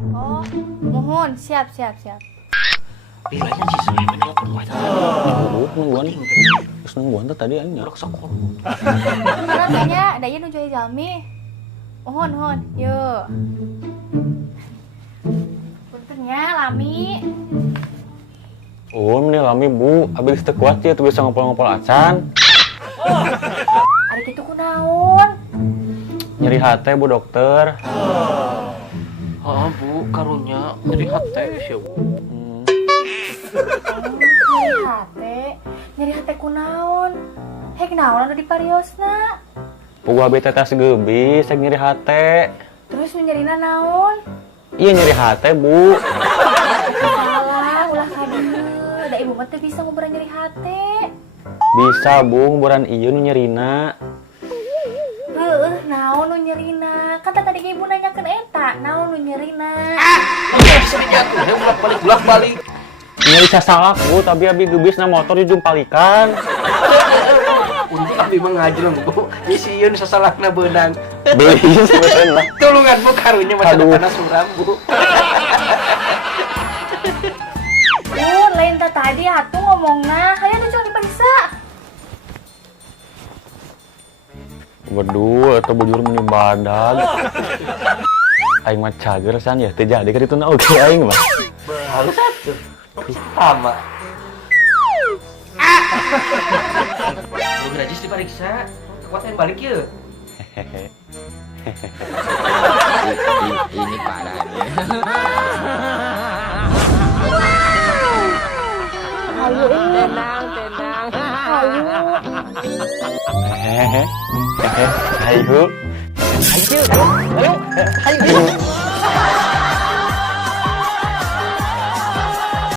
Oh, mohon, siap. Bilangnya si Sulaiman nelfon gua tadi. Nungguan. Terus nungguan tuh tadi aing Udah sokor. Karena tanya, daya nuju jalmi. Mohon, yuk. Puntennya, Lami. Ini lami bu, abis teu kuat ya tuh bisa ngompol-ngompol acan. Ari kitu kunaon? Nyeri hati bu dokter. Bu, karunya nyeri hati sih bu. Nyeri hate kunaon? Hek naon anu di pariosna? Puguh abi tetes geubis, saya nyeri hati. Terus nu nyerina naon? Iya nyeri hati bu. Salah, ulah kadieu. Da ibu mah teu bisa ngobrol nyeri hate. Bisa bu, nguburan iya nu nyerina. Naon nu nyerina? Kan tadi ibu nanyakeun eta, naon nu nyerina? Iya bisa dijatuh, bolak-balik. Nyeri sasalak bu, tapi abi geubis na motor dijumpalikan. Untuk abi mah ngajelang bu, nyisieun sasalakna beunang. Beli sebenarnya lah. Tulungan bu karunya masa depanna suram bu. Lain tadi atuh ngomongna, hayang nu cong diperiksa. Berdua atau bujur meni badag. Aing mah cager san ya, teu jadi ka dituna oge aing mah. Halus atuh. Sama. Belum najis diperiksa. Kekuatan balik ya. Ini parahnya. Tenang. Hehehe. Ayo. Ayo.